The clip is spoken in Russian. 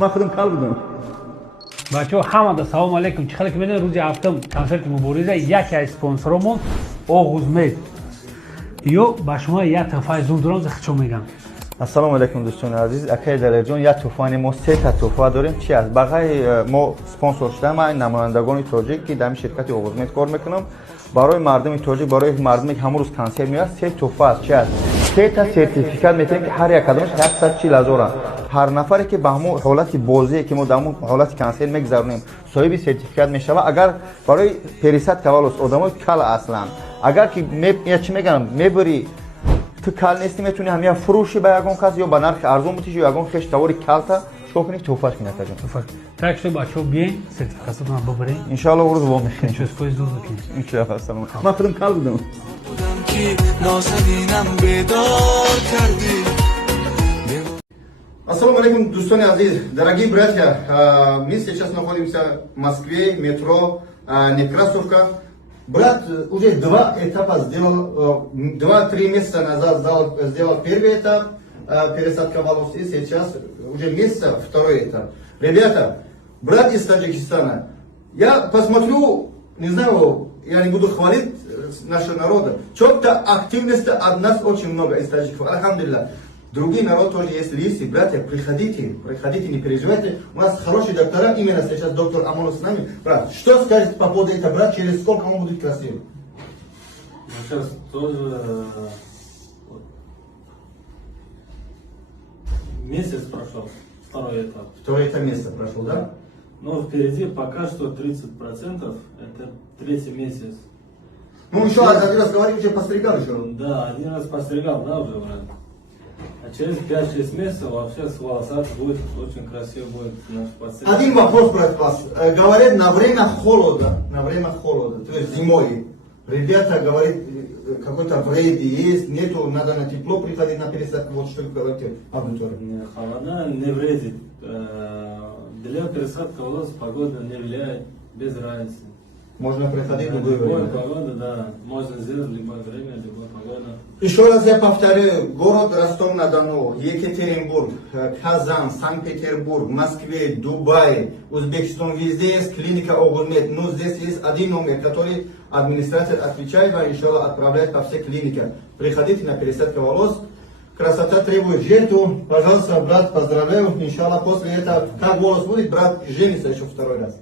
من خودم کال بودم. بچه‌ها حمد سلام علیکم. چخاله که بدین روز هفتم کنسرت مبارزه یکی از اسپانسرامون آغوزمید یا به شما یک تحفه زور دارم چه میگم. السلام علیکم دوستان عزیز. اکای دلجان یک تحفه ما سه تا تحفه داریم. چی است؟ بقیه ما اسپانسر شدیم. من نمایندگان تاجیک که در شرکت آغوزمید کار میکنم. برای مردم تاجیک، برای مردمی که همون روز کنسرت میاد سه تحفه است. چی است؟ سه تا سرتیفیکات میتونیم که هر یک کدومش 140,000 است. هر نفری که به همون حالت بازی که ما در همون حالت کنسرت میگذرونیم صاحب سرتیفیکات میشود. اگر برای پریسات کاولوس آدمای کال اصلا اگر که چی میگم میبری تو کال نیستی میتونی همین فروشی به یگان کس یا به نرخ ارزون بتیش یا یگان خش توری کالتا شوکنی توفاش کنه توفاش تاکش بچه‌ها بیاین سرتیفیکاتتون رو ببرین ان شاء الله روز با میخین چیز کوی زود بکنین ان شاء الله. سلام. من خودم کال بودم. Ассаламу алейкум, دوستان عزیز. Дорогие братья, мы сейчас находимся в Москве, метро Некрасовка. Брат уже два этапа сделал, 2-3 месяца назад сделал первый этап, пересадка волос, и сейчас уже месяца второй этап. Ребята, брат из Таджикистана, я посмотрю, не знаю, я не буду хвалить нашего народа, что-то активности от нас очень много из таджиков, альхамдулилlah. Другие народы тоже есть, лисы, братья, приходите, не переживайте. У нас хорошие доктора, именно сейчас доктор Амонов с нами. Брат, что скажете по поводу этого, брат, через сколько он будет красивым? Сейчас тоже месяц прошел, второй этап. Второй этап месяца прошел, да? Но впереди пока что 30%, это третий месяц. Ну еще один раз говори, уже постригал еще. Да, один раз постригал, да, уже, брат. А через 5-6 месяцев вообще с волосами будет очень красиво будет наш пациент. Один вопрос, брат, вас. Говорят, на время холода, то есть зимой, ребята говорят, какой-то вред есть, нету, надо на тепло приходить на пересадку, вот что говорите, аудитория. Холода не вредит. Для пересадки волос погода не влияет, без разницы. Можно приходить в любое Любая время. погода, да, можно сделать в любое время, любая погода. Еще раз я повторяю, город Ростов-на-Дону, Екатеринбург, Казан, Санкт-Петербург, Москве, Дубай, Узбекистан, везде есть клиника Огурмед. Но здесь есть один номер, который администрация отвечает, а еще отправляет по всей клинике. Приходите на пересадку волос. Красота требует жертву. Пожалуйста, брат, поздравляю. Иншаллах, после этого, как волос будет, брат женится еще второй раз.